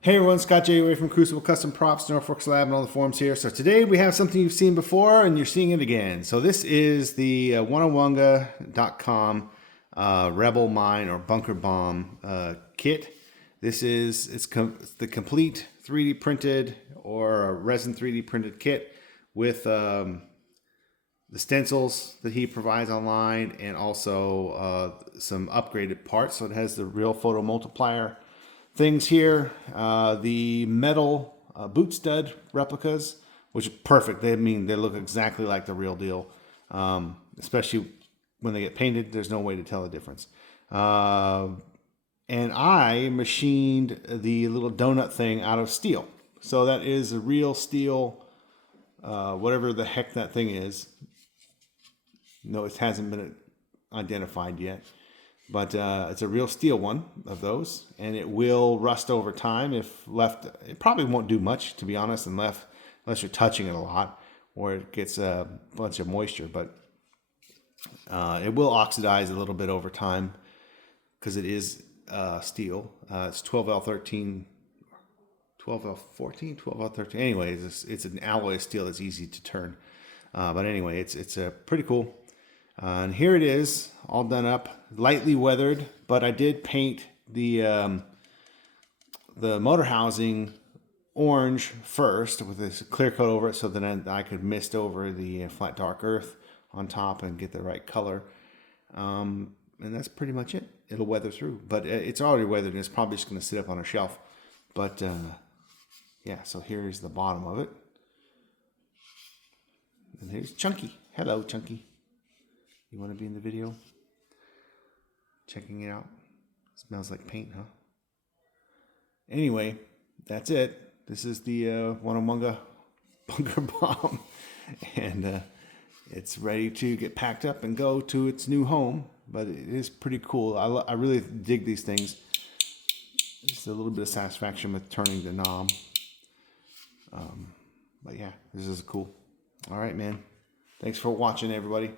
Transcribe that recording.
Hey everyone, Scott J. away from Crucible Custom Props, Norfolk Lab, and all the forums here. So today we have something you've seen before and you're seeing it again. So this is the Wanga.com Rebel Mine or Bunker Bomb kit. It's the complete 3D printed or resin 3D printed kit with the stencils that he provides online and also some upgraded parts. So it has the real photo multiplier things here, the metal boot stud replicas, which are perfect. They look exactly like the real deal, especially when they get painted. There's no way to tell the difference. And I machined the little donut thing out of steel. So that is a real steel, whatever the heck that thing is. No, it hasn't been identified yet. But it's a real steel one of those, and it will rust over time if left. It probably won't do much, to be honest, unless you're touching it a lot or it gets a bunch of moisture. But it will oxidize a little bit over time because it is steel. It's 12L13, 12L14, 12L13. Anyway, it's an alloy steel that's easy to turn. But anyway, it's pretty cool. And here it is, all done up, lightly weathered, but I did paint the motor housing orange first with this clear coat over it so that I could mist over the flat dark earth on top and get the right color. And that's pretty much it. It'll weather through, but it's already weathered and it's probably just going to sit up on a shelf. But yeah, so here's the bottom of it. And here's Chunky. Hello, Chunky. You want to be in the video? Checking it out. Smells like paint, huh? Anyway, that's it. This is the Wanga Bunker Bomb. And it's ready to get packed up and go to its new home. But it is pretty cool. I really dig these things. Just a little bit of satisfaction with turning the knob. But yeah, this is cool. All right, man. Thanks for watching, everybody.